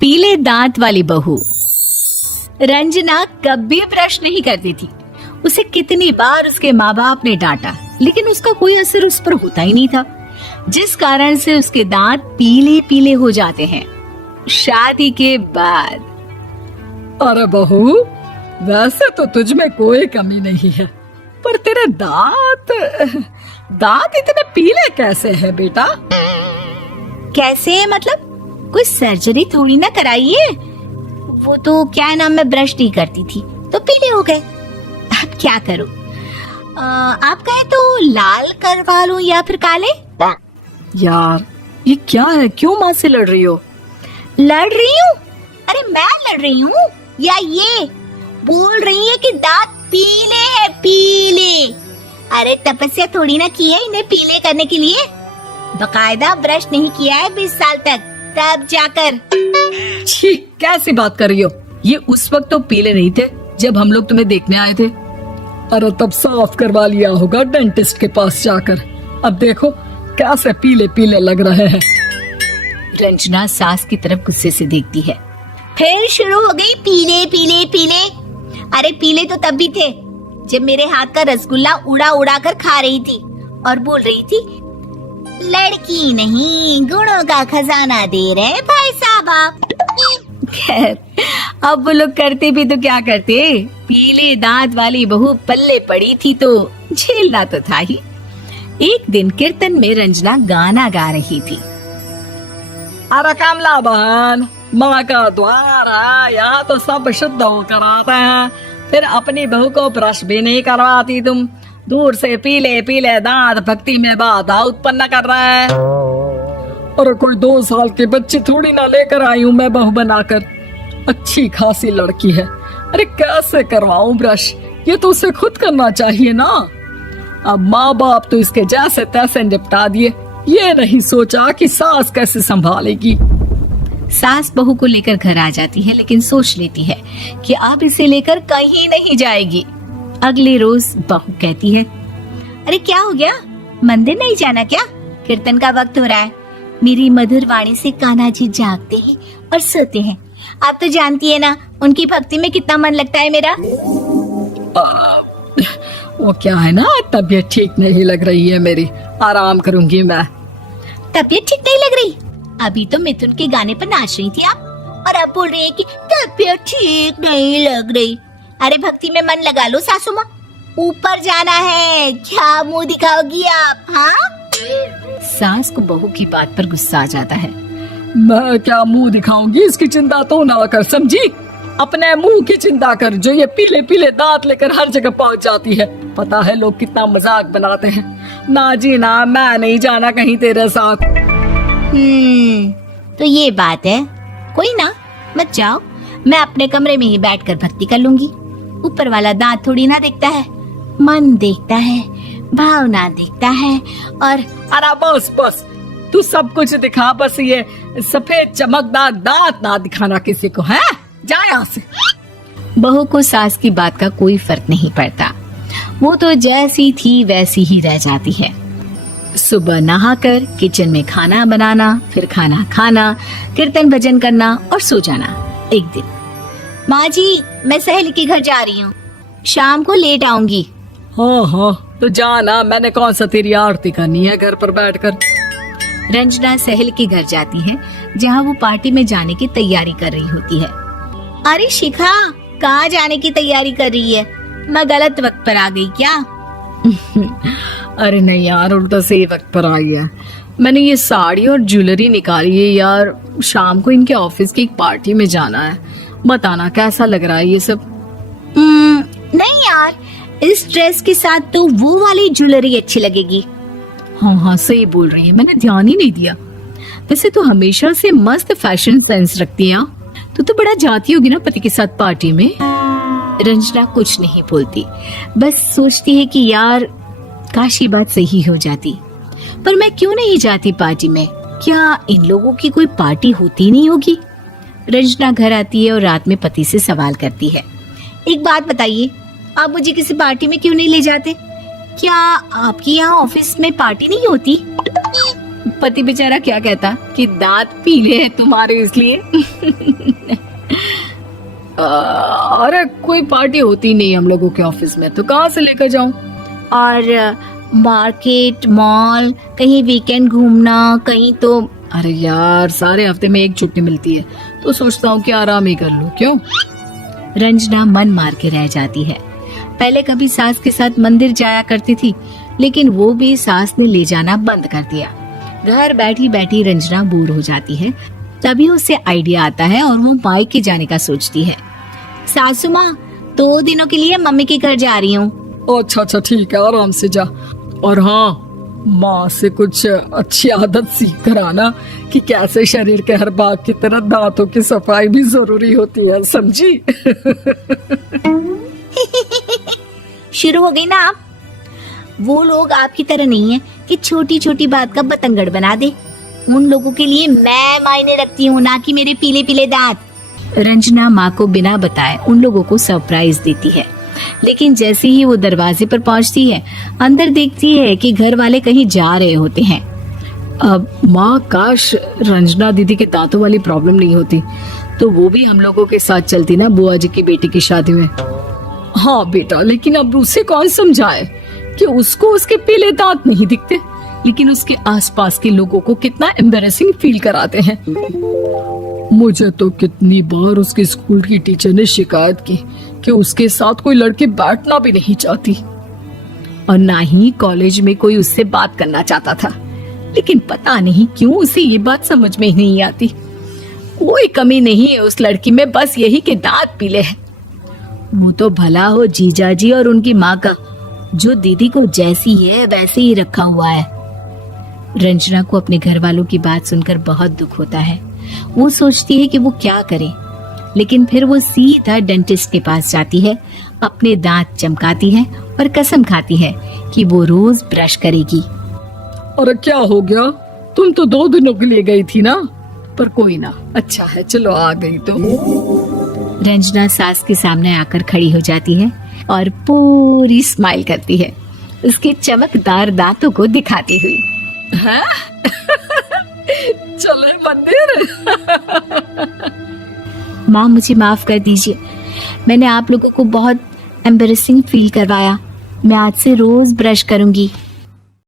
पीले दांत वाली बहू। रंजना कभी ब्रश नहीं करती थी। उसे कितनी बार उसके माँ बाप ने डांटा, लेकिन उसका कोई असर उस पर होता ही नहीं था, जिस कारण से उसके दांत पीले पीले हो जाते हैं। शादी के बाद। अरे बहू, वैसे तो तुझ में कोई कमी नहीं है, पर तेरे दांत इतने पीले कैसे हैं बेटा? कैसे मतलब? कोई सर्जरी थोड़ी ना कराइए। वो तो क्या नाम, मैं ब्रश नहीं करती थी तो पीले हो गए। अब क्या करूं? आप कहे तो लाल करवा लूं या फिर काले? यार ये क्या है, क्यों माँ से लड़ रही हो? लड़ रही हूँ? अरे मैं लड़ रही हूँ या ये बोल रही है कि दांत पीले हैं, पीले। अरे तपस्या थोड़ी ना की है इन्हें पीले करने के लिए। बकायदा ब्रश नहीं किया है 20 साल तक, तब जाकर। छी, कैसी बात कर रही हो? ये उस वक्त तो पीले नहीं थे जब हम लोग तुम्हें देखने आए थे। अरे तब साफ करवा लिया होगा डेंटिस्ट के पास जाकर। अब देखो कैसे पीले पीले लग रहे हैं। रंजना सास की तरफ गुस्से से देखती है। फिर शुरू हो गई पीले पीले पीले। अरे पीले तो तब भी थे जब मेरे हाथ का रसगुल्ला उड़ा उड़ा कर खा रही थी और बोल रही थी, लड़की नहीं गुणों का खजाना दे रहे भाई साहब आप। खैर, अब वो लोग करते भी तो क्या करते, पीले दांत वाली बहू पल्ले पड़ी थी तो झेलना तो था ही। एक दिन कीर्तन में रंजना गाना गा रही थी। अरे कमला बहन, माँ का द्वार है, यहाँ तो सब शुद्ध होकर आते हैं, फिर अपनी बहू को ब्रश भी नहीं करवाती तुम। दूर से पीले पीले दांत भक्ति में बाधा उत्पन्न कर रहा है। और कोई 2 साल के बच्चे थोड़ी ना लेकर आई हूँ मैं बहू बनाकर। अच्छी खासी लड़की है, अरे कैसे करवाऊं ब्रश? ये तो उसे खुद करना चाहिए ना। अब माँ बाप तो इसके जैसे तैसे निपटा दिए, ये नहीं सोचा कि सास कैसे संभालेगी। सास बहू को लेकर घर आ जाती है, लेकिन सोच लेती है कि अब इसे लेकर कहीं नहीं जाएगी। अगले रोज बहू कहती है, अरे क्या हो गया, मंदिर नहीं जाना क्या? कीर्तन का वक्त हो रहा है। मेरी मधुर वाणी से कान्हा जी जागते हैं और सोते हैं। आप तो जानती है ना उनकी भक्ति में कितना मन लगता है मेरा। वो क्या है ना, तबीयत ठीक नहीं लग रही है मेरी, आराम करूंगी मैं। तबीयत ठीक नहीं लग रही? अभी तो मिथुन के गाने पर नाच रही थी आप, और अब बोल रही है कि तबीयत ठीक नहीं लग रही। अरे भक्ति में मन लगा लो सासू माँ, ऊपर जाना है, क्या मुंह दिखाओगी आप? हाँ? सास को बहू की बात पर गुस्सा आ जाता है। मैं क्या मुंह दिखाऊंगी, इसकी चिंता तो ना कर, समझी? अपने मुंह की चिंता कर, जो ये पीले पीले दांत लेकर हर जगह पहुंच जाती है। पता है लोग कितना मजाक बनाते हैं। ना जी ना, मैं नहीं जाना कहीं तेरे साथ। तो ये बात है, कोई ना, मत जाओ, मैं अपने कमरे में ही बैठकर भक्ति कर लूंगी। ऊपर वाला दांत थोड़ी ना देखता है, मन देखता है, भावना देखता है। और अरे बस बस, तू सब कुछ दिखा, बस ये सफेद चमकदार दांत ना दिखाना किसी को, है? जा यहाँ से। बहू को सास की बात का कोई फर्क नहीं पड़ता, वो तो जैसी थी वैसी ही रह जाती है। सुबह नहाकर किचन में खाना बनाना, फिर खाना खाना, कीर्तन भजन करना और सो जाना। एक दिन, माँ जी मैं सहेली के घर जा रही हूँ, शाम को लेट आऊंगी। हाँ हाँ तो जाना, मैंने कौन सा तेरी आरती करनी है घर पर बैठकर। रंजना सहेली के घर जाती है, जहाँ वो पार्टी में जाने की तैयारी कर रही होती है। अरे शिखा, कहाँ जाने की तैयारी कर रही है? मैं गलत वक्त पर आ गई क्या? अरे नहीं यार, उल्टा सही वक्त पर आई है। मैंने ये साड़ी और ज्वेलरी निकाली है यार, शाम को इनके ऑफिस की एक पार्टी में जाना है। बताना कैसा लग रहा है ये सब? नहीं यार, इस ड्रेस के साथ तो वो वाली ज्वेलरी अच्छी लगेगी। हाँ हाँ सही बोल रही है, मैंने ध्यान ही नहीं दिया। वैसे तो हमेशा से मस्त फैशन सेंस रखती है। तो बड़ा जाती होगी ना पति के साथ पार्टी में। रंजना कुछ नहीं बोलती, बस सोचती है कि यार काश ये बात सही हो जाती, पर मैं क्यों नहीं जाती पार्टी में? क्या इन लोगों की कोई पार्टी होती नहीं होगी? रंजना घर आती है और रात में पति से सवाल करती है, एक बात बताइए, आप मुझे किसी पार्टी में क्यों नहीं ले जाते? क्या आपकी यहाँ ऑफिस में पार्टी नहीं होती? पति बेचारा क्या कहता कि दांत पीले हैं तुम्हारे इसलिए। अरे कोई पार्टी होती नहीं हम लोगों के ऑफिस में, तो कहाँ से लेकर जाऊं? और मार्केट, मॉल, कहीं वीकेंड घूमना, कहीं तो। अरे यार, सारे हफ्ते में एक छुट्टी मिलती है, तो सोचता हूँ कि आराम ही कर लूं। क्यों? रंजना मन मार के रह जाती है। पहले कभी सास के साथ मंदिर जाया करती थी, लेकिन वो भी सास ने ले जाना बंद कर दिया। घर बैठी बैठी रंजना बोर हो जाती है। तभी उसे आइडिया आता है और वो मायके जाने का सोचती है। सासू माँ, 2 दिनों के लिए मम्मी के घर जा रही हूँ। अच्छा अच्छा ठीक है, आराम से जा। और हाँ, माँ से कुछ अच्छी आदत सीख कर आना कि कैसे शरीर के हर भाग की तरह दांतों की सफाई भी जरूरी होती है, समझी? शुरू हो गई ना आप। वो लोग आपकी तरह नहीं है कि छोटी छोटी बात का बतंगड़ बना दे। उन लोगों के लिए मैं मायने रखती हूँ, ना कि मेरे पीले पीले दांत। रंजना माँ को बिना बताए उन लोगों को सरप्राइज देती है, लेकिन जैसे ही वो दरवाजे पर पहुंचती है, अंदर देखती है कि घर वाले कहीं जा रहे होते हैं। अब माँ, काश रंजना दीदी के दांतों वाली प्रॉब्लम नहीं होती, तो वो भी हम लोगों के साथ चलती ना बुआ जी की बेटी की शादी में। हाँ बेटा, लेकिन अब उसे कौन समझाए कि उसको उसके पीले दांत नहीं दिखते, लेकिन उसके आसपास के लोगों को कितना एम्बैरेसिंग फील कराते हैं। मुझे तो कितनी बार उसके स्कूल की टीचर ने शिकायत की कि उसके साथ कोई लड़की बैठना भी नहीं चाहती, और ना ही कॉलेज में कोई उससे बात करना चाहता था। लेकिन पता नहीं क्यों उसे ये बात समझ में ही नहीं आती। कोई कमी नहीं है उस लड़की में, बस यही कि दांत पीले हैं। वो तो भला हो जीजा जी और उनकी माँ का, जो दीदी को जैसी है वैसे ही रखा हुआ है। रंजना को अपने घर वालों की बात सुनकर बहुत दुख होता है। वो सोचती है कि वो क्या करे, लेकिन फिर वो सीधा डेंटिस्ट के पास जाती है, अपने दांत चमकाती है और कसम खाती है कि वो रोज ब्रश करेगी। अरे क्या हो गया? तुम तो 2 दिनों के लिए गई थी ना। पर कोई ना, अच्छा है, चलो आ गई तो। रंजना सास के सामने आकर खड़ी हो जाती है और पूरी स्माइल करती है, उसके चमकदार दांतों को दिखाती हुई। हैं? चले मंदिर। माँ, मुझे माफ कर दीजिए, मैंने आप लोगों को बहुत एम्बैरेसिंग फील करवाया। मैं आज से रोज ब्रश करूंगी।